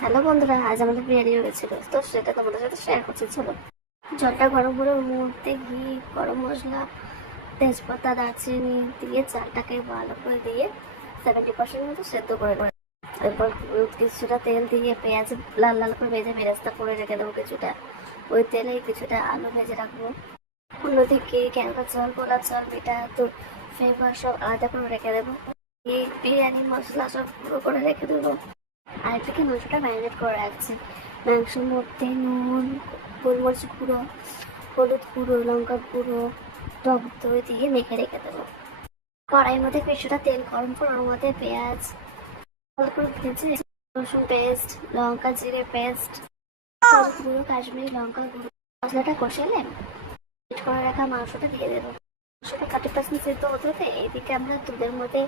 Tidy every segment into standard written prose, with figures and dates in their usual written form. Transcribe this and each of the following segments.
Hello বন্ধুরা, আজ আমাদের বিরিয়ানি হয়েছিল, তো সেটা তোমাদের সাথে শেয়ার করছি। চলো, জলটা গরম করে ওর মধ্যে ঘি, গরম মশলা, তেজপাতা, দারচিনি দিয়ে চালটাকে ভালো করে দিয়ে 70% মতো সেদ্ধ করে নেবো। এরপর কিছুটা তেল দিয়ে পেঁয়াজ লাল লাল করে ভেজে বেরেস্তা করে রেখে দেবো কিছুটা। ওই তেলে কিছুটা আলু ভেজে রাখবো। অন্যদিকে ক্যাঙ্কা চাল, পোলা চাল, মিঠা তো ফ্লেভার সব আলাদা করে রেখে দেবো। এই বিরিয়ানি মশলা সব গুঁড়ো করে রেখে দেবো। আরেকদিকে মাংসটা ম্যারিনেট করে রাখছি। মাংসের মধ্যে নুন, গোলমরিচ গুঁড়ো, হলুদ গুঁড়ো, লঙ্কার গুঁড়ো, টক দই দিয়ে মেখে রেখে দেবো। কড়াইয়ের মধ্যে কিছুটা তেল গরম করে ওর মধ্যে পেঁয়াজ ভালো করে ভেজে, রসুন পেস্ট, লঙ্কা জিরে পেস্ট, হলুদ গুঁড়ো, কাশ্মীরি লঙ্কা গুঁড়ো, মশলাটা কষালে মিক্স করে রাখা মাংসটা দিয়ে দেবো। মাংসটা 30% সেদ্ধ হতে হতে এইদিকে আমরা দুধের মধ্যে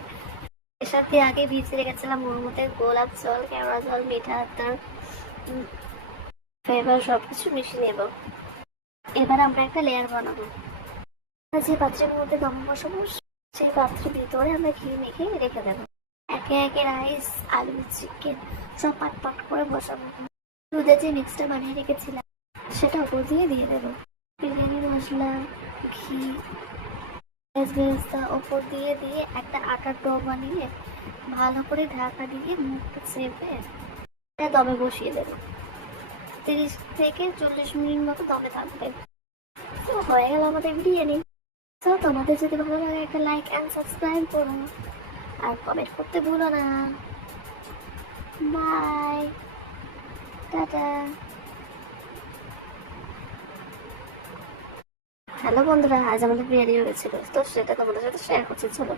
এর সাথে আগে ভিজিয়ে রেখেছিলাম ওর মধ্যে গোলাপ জল, কেওড়া জল, মিঠা আতর, ফ্লেভার সবকিছু মিশিয়ে নেব। এবার আমরা একটা লেয়ার বানাবো। যে পাত্রের মধ্যে দম বসাবো সেই পাত্রের ভিতরে আমরা ঘি মেখে রেখে দেবো। একে একে রাইস, আলু, চিকেন সব পাট পাট করে বসাবো। দুধের যে মিক্সটা বানিয়ে রেখেছিলাম সেটা উপর দিয়ে দিয়ে দেবো। বিরিয়ানি মশলা, ঘি, বেরেস্তা ওপর দিয়ে দিয়ে একটা আটার ডো বানিয়ে ভালো করে ঢাকা দিয়ে মুখটা চেপে দমে বসিয়ে দেবো। 30 থেকে 40 মিনিট মতো দমে থাকবে। তো হয়ে গেল আমাদের বিরিয়ানি। তো তোমাদের যদি ভালো লাগে একটা লাইক অ্যান্ড সাবস্ক্রাইব করো আর কমেন্ট করতে ভুলো না। By, tata. হ্যালো বন্ধুরা, আজ আমাদের বিরিয়ানি হয়েছিল, তো সেটা তোমাদের সাথে শেয়ার করছি। চলো,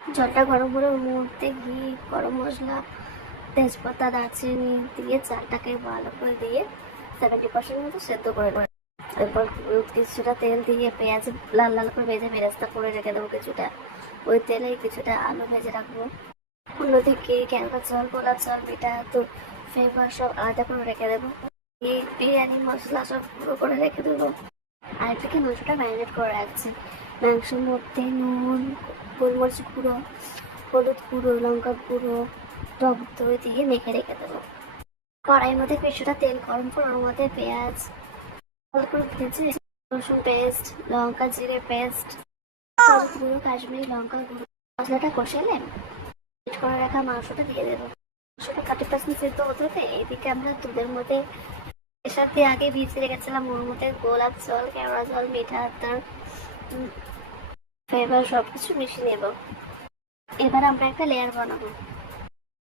জলটা গরম করে ওর মধ্যে ঘি, গরম মশলা, তেজপাতা, দারচিনি দিয়ে চালটাকে ভালো করে দিয়ে 70% মতো সেদ্ধ করে নেবো। এরপর কিছুটা তেল দিয়ে পেঁয়াজ লাল লাল করে ভেজে বেরেস্তা করে রেখে দেবো কিছুটা। ওই তেলে কিছুটা আলু ভেজে রাখবো। অন্যদিকে ক্যাঙ্কা চাল, পোলা চাল, মিঠা তো ফ্লেভার সব আলাদা করে রেখে দেবো। এই বিরিয়ানি মশলা সব গুঁড়ো করে রেখে দেবো। আরেকদিকে মাংসটা ম্যারিনেট করে রাখছি। মাংসের মধ্যে নুন, গোলমরিচ গুঁড়ো, হলুদ গুঁড়ো, লঙ্কার গুঁড়ো, টক দই দিয়ে মেখে রেখে দেবো। কড়াইয়ের মধ্যে কিছুটা তেল গরম করে ওর মধ্যে পেঁয়াজ ভালো করে ভেজে, রসুন পেস্ট, লঙ্কা জিরে পেস্ট, হলুদ গুঁড়ো, কাশ্মীরি লঙ্কা গুঁড়ো, মশলাটা কষালে মিক্স করে রাখা মাংসটা দিয়ে দেবো। মাংসটা 30% সেদ্ধ হতে হতে এইদিকে আমরা দুধের মধ্যে এর সাথে আগে ভিজিয়ে রেখেছিলাম ওর মধ্যে গোলাপ জল, কেওড়া জল, মিঠা আতর, ফ্লেভার সবকিছু মিশিয়ে নেব। এবার আমরা একটা লেয়ার বানাবো।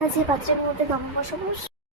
যে পাত্রের মধ্যে দম বসাবো